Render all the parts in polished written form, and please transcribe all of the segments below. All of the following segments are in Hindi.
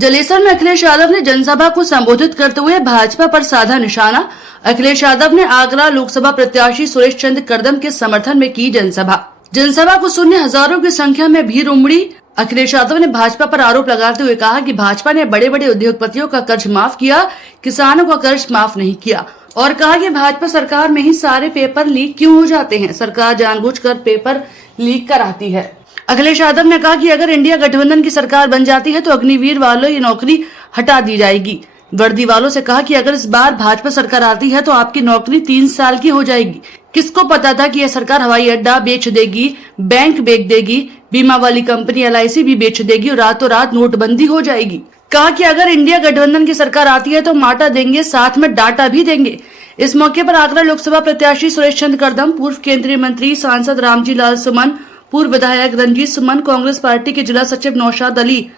जलेसर में अखिलेश यादव ने जनसभा को संबोधित करते हुए भाजपा पर साधा निशाना। अखिलेश यादव ने आगरा लोकसभा प्रत्याशी सुरेश चंद्र कदम के समर्थन में की जनसभा को सुनने हजारों की संख्या में भीड़ उमड़ी। अखिलेश यादव ने भाजपा पर आरोप लगाते हुए कहा कि भाजपा ने बड़े बड़े उद्योगपतियों का कर्ज माफ किया, किसानों का कर्ज माफ नहीं किया, और कहा कि भाजपा सरकार में ही सारे पेपर लीक क्यों हो जाते हैं, सरकार जानबूझकर पेपर लीक कराती है। अखिलेश यादव ने कहा कि अगर इंडिया गठबंधन की सरकार बन जाती है तो अग्निवीर वालों की नौकरी हटा दी जाएगी। वर्दी वालों से कहा कि अगर इस बार भाजपा सरकार आती है तो आपकी नौकरी 3 साल की हो जाएगी। किसको पता था कि यह सरकार हवाई अड्डा बेच देगी, बैंक बेच देगी, बीमा वाली कंपनी LIC भी बेच देगी और रातों रात नोटबंदी हो जाएगी। कहा कि अगर इंडिया गठबंधन की सरकार आती है तो माटा देंगे, साथ में डाटा भी देंगे। इस मौके पर आगरा लोकसभा प्रत्याशी सुरेश चंद्र कदम, पूर्व केंद्रीय मंत्री सांसद रामजी लाल सुमन, पूर्व विधायक रंजीत सुमन, कांग्रेस पार्टी के जिला सचिव नौशाद अली,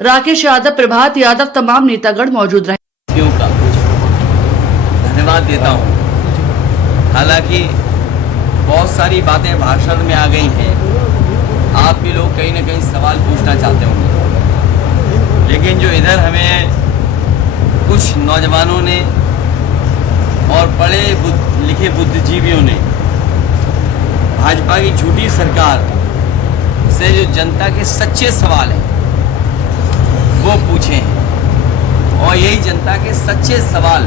राकेश यादव, प्रभात यादव, तमाम नेतागण मौजूद रहे। धन्यवाद देता हूँ। हालांकि बहुत सारी बातें भाषण में आ गई हैं, आप भी लोग कहीं न कहीं सवाल पूछना चाहते होंगे, लेकिन जो इधर हमें कुछ नौजवानों ने और पढ़े लिखे बुद्धिजीवियों ने भाजपा की झूठी सरकार से जो जनता के सच्चे सवाल हैं वो पूछे हैं, और यही जनता के सच्चे सवाल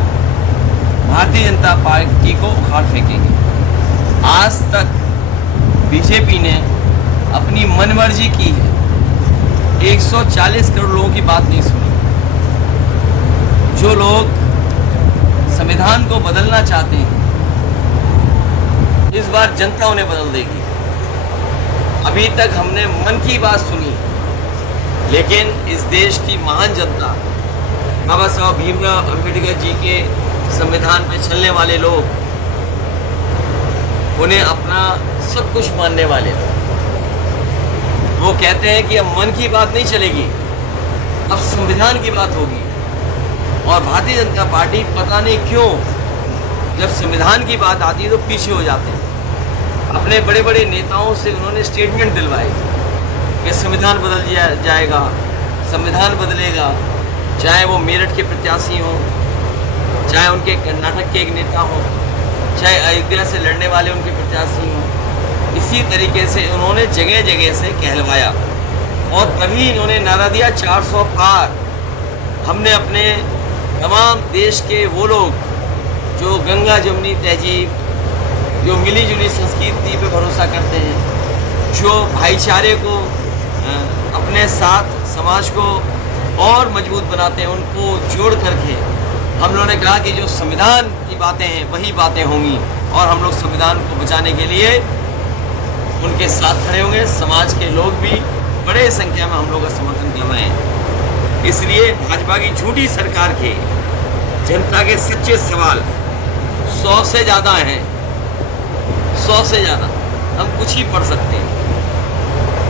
भारतीय जनता पार्टी को उखाड़ फेंकेंगे। आज तक बीजेपी ने अपनी मनमर्जी की है, 140 करोड़ लोगों की बात नहीं सुनी। जो लोग संविधान को बदलना चाहते हैं, इस बार जनता उन्हें बदल देगी। अभी तक हमने मन की बात सुनी, लेकिन इस देश की महान जनता, बाबा साहब भीमराव अम्बेडकर जी के संविधान पे चलने वाले लोग, उन्हें अपना सब कुछ मानने वाले लोग, वो कहते हैं कि अब मन की बात नहीं चलेगी, अब संविधान की बात होगी। और भारतीय जनता पार्टी पता नहीं क्यों जब संविधान की बात आती है तो पीछे हो जाते हैं। अपने बड़े बड़े नेताओं से उन्होंने स्टेटमेंट दिलवाए कि संविधान बदल जाएगा, संविधान बदलेगा, चाहे वो मेरठ के प्रत्याशी हों, चाहे उनके कर्नाटक के एक नेता हों, चाहे अयोध्या से लड़ने वाले उनके प्रत्याशी हों। इसी तरीके से उन्होंने जगह जगह से कहलवाया, और तभी इन्होंने नारा दिया 400 पार। हमने अपने तमाम देश के वो लोग जो गंगा जमुनी तहजीब, जो मिली जुली संस्कृति पे भरोसा करते हैं, जो भाईचारे को अपने साथ समाज को और मजबूत बनाते हैं, उनको जोड़ करके हम लोगों ने कहा कि जो संविधान की बातें हैं वही बातें होंगी, और हम लोग संविधान को बचाने के लिए उनके साथ खड़े होंगे। समाज के लोग भी बड़े संख्या में हम लोग का समर्थन कर रहे हैं। इसलिए भाजपा की झूठी सरकार के जनता के सच्चे सवाल 100 से ज़्यादा हैं, 100 से ज़्यादा। हम कुछ ही पढ़ सकते हैं।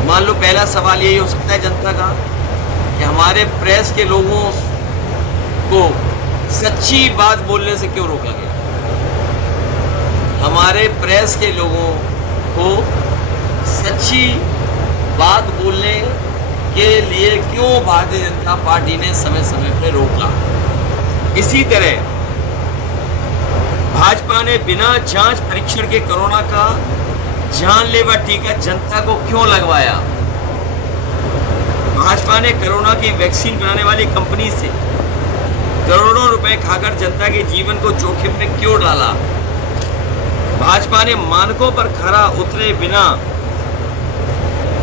मान लो पहला सवाल यही हो सकता है जनता का कि हमारे प्रेस के लोगों को सच्ची बात बोलने से क्यों रोका गया, हमारे प्रेस के लोगों को सच्ची बात बोलने के लिए क्यों भारतीय जनता पार्टी ने समय समय पर रोका। इसी तरह भाजपा ने बिना जांच परीक्षण के कोरोना का जानलेवा टीका जनता को क्यों लगवाया। भाजपा ने कोरोना की वैक्सीन बनाने वाली कंपनी से करोड़ों रुपए खाकर जनता के जीवन को जोखिम में क्यों डाला। भाजपा ने मानकों पर खरा उतरे बिना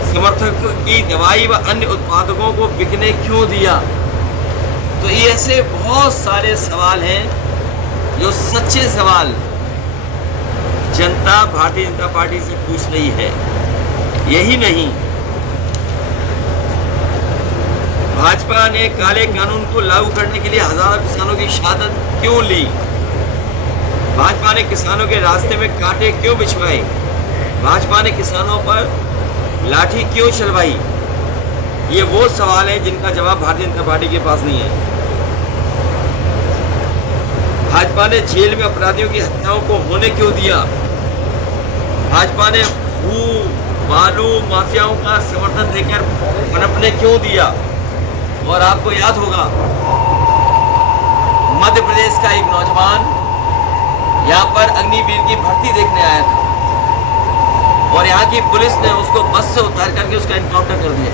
समर्थकों की दवाई व अन्य उत्पादकों को बिकने क्यों दिया। तो ये ऐसे बहुत सारे सवाल हैं जो सच्चे सवाल जनता भारतीय जनता पार्टी से पूछ रही है। यही नहीं, भाजपा ने काले कानून को लागू करने के लिए हजारों किसानों की शहादत क्यों ली। भाजपा ने किसानों के रास्ते में कांटे क्यों बिछवाए। भाजपा ने किसानों पर लाठी क्यों चलवाई। ये वो सवाल है जिनका जवाब भारतीय जनता पार्टी के पास नहीं है। भाजपा ने जेल में अपराधियों की हत्याओं को होने क्यों दिया। भाजपा ने भू बालू माफियाओं का समर्थन देकर पनपने क्यों दिया। और आपको याद होगा मध्य प्रदेश का एक नौजवान यहाँ पर अग्निवीर की भर्ती देखने आया था और यहाँ की पुलिस ने उसको बस से उतार करके उसका एनकाउंटर कर दिया।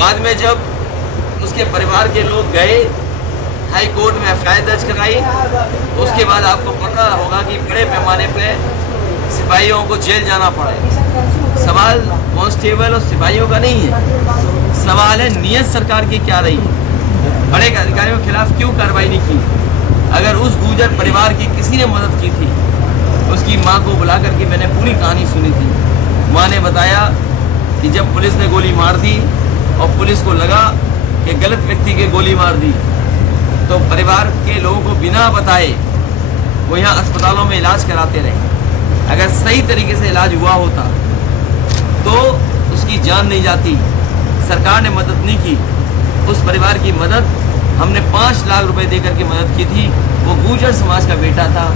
बाद में जब उसके परिवार के लोग गए, हाई कोर्ट में एफआईआर दर्ज कराई, उसके बाद आपको पता होगा कि बड़े पैमाने पे सिपाहियों को जेल जाना पड़े। सवाल कांस्टेबल और सिपाहियों का नहीं है, सवाल है नियत सरकार की क्या रही है, बड़े अधिकारियों के खिलाफ क्यों कार्रवाई नहीं की। अगर उस गुर्जर परिवार की किसी ने मदद की थी, उसकी माँ को बुला करके मैंने पूरी कहानी सुनी थी। माँ ने बताया कि जब पुलिस ने गोली मार दी और पुलिस को लगा कि गलत व्यक्ति के गोली मार दी, तो परिवार के लोगों को बिना बताए वो यहाँ अस्पतालों में इलाज कराते रहे। अगर सही तरीके से इलाज हुआ होता तो उसकी जान नहीं जाती। सरकार ने मदद नहीं की। उस परिवार की मदद हमने 5 लाख रुपए देकर के मदद की थी। वो गुर्जर समाज का बेटा था,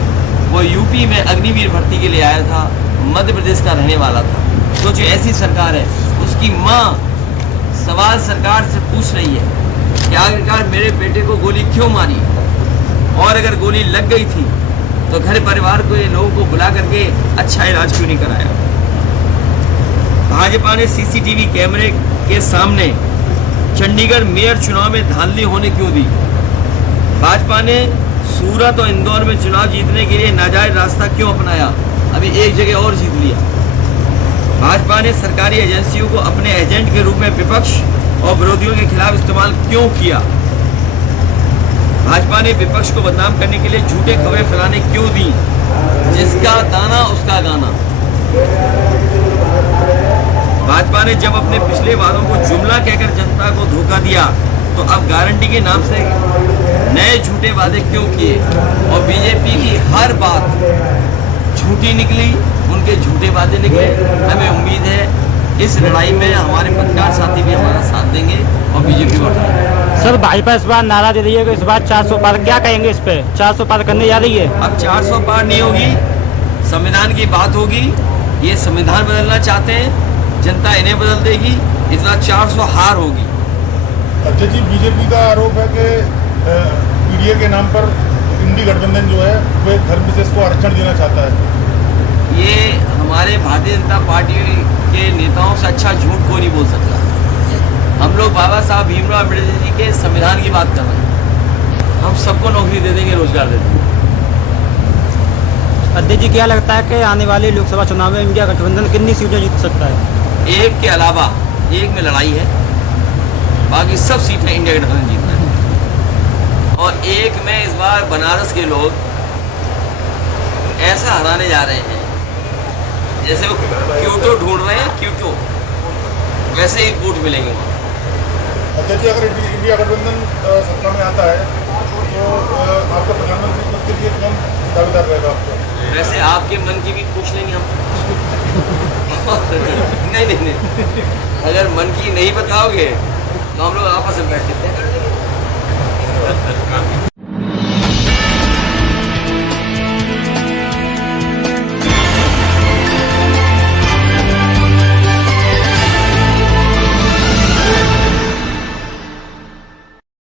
वो यूपी में अग्निवीर भर्ती के लिए आया था, मध्य प्रदेश का रहने वाला था। तो जो ऐसी सरकार है, उसकी माँ सवाल सरकार से पूछ रही है कि आखिरकार मेरे बेटे को गोली क्यों मारी, और अगर गोली लग गई थी तो घर परिवार को, ये लोगों को बुला करके अच्छा इलाज क्यों नहीं कराया। भाजपा ने सीसीटीवी कैमरे के सामने चंडीगढ़ मेयर चुनाव में धांधली होने क्यों दी। भाजपा ने सूरत और इंदौर में चुनाव जीतने के लिए नाजायज रास्ता क्यों अपनाया, अभी एक जगह और जीत लिया। भाजपा ने सरकारी एजेंसियों को अपने एजेंट के रूप में विपक्ष और विरोधियों के खिलाफ इस्तेमाल क्यों किया। भाजपा ने विपक्ष को बदनाम करने के लिए झूठे खबरें फैलाने क्यों दी। जिसका दाना उसका गाना। भाजपा ने जब अपने पिछले वादों को जुमला कहकर जनता को धोखा दिया, तो अब गारंटी के नाम से नए झूठे वादे क्यों किए। और बीजेपी की हर बात झूठी निकली, उनके झूठे वादे निकले। हमें उम्मीद है इस लड़ाई में हमारे पत्रकार साथी भी हमारा साथ देंगे और बीजेपी को हटाएंगे। सर भाजपा इस बार नारा दे रही है कि इस बार 400 पार, क्या कहेंगे इस पे? 400 पार करने जा रही है। अब 400 पार नहीं होगी, संविधान की बात होगी। ये संविधान बदलना चाहते हैं, जनता इन्हें बदल देगी। इस बार 400 हार होगी। अच्छा जी, बीजेपी का आरोप है कि पीडीए के नाम पर इंडी गठबंधन जो है वो एक धर्म विशेष को आरक्षण देना चाहता है। ये हमारे भारतीय जनता पार्टी के नेताओं से अच्छा झूठ कोई नहीं बोल सकता। हम लोग बाबा साहब भीमराव अम्बेडकर जी के संविधान की बात कर रहे हैं। हम सबको नौकरी दे देंगे, रोजगार दे देंगे। अध्यक्ष जी, क्या लगता है कि आने वाले लोकसभा चुनाव में इंडिया गठबंधन कितनी सीटें जीत सकता है? एक के अलावा एक में लड़ाई है, बाकी सब सीटें इंडिया गठबंधन जीतना है। और एक में इस बार बनारस के लोग ऐसा हराने जा रहे हैं जैसे वो क्यूटो ढूंढ रहे हैं, क्यूटो वैसे ही वोट मिलेंगे वहाँ। अच्छा जी, अगर इंडिया गठबंधन सत्ता में आता है तो आपका प्रधानमंत्री पद के लिए कौन दावेदार रहेगा आपका? वैसे आपके मन की भी पूछ लेंगे हम। नहीं, अगर मन की नहीं बताओगे तो हम लोग आपस में बैठ सकते हैं।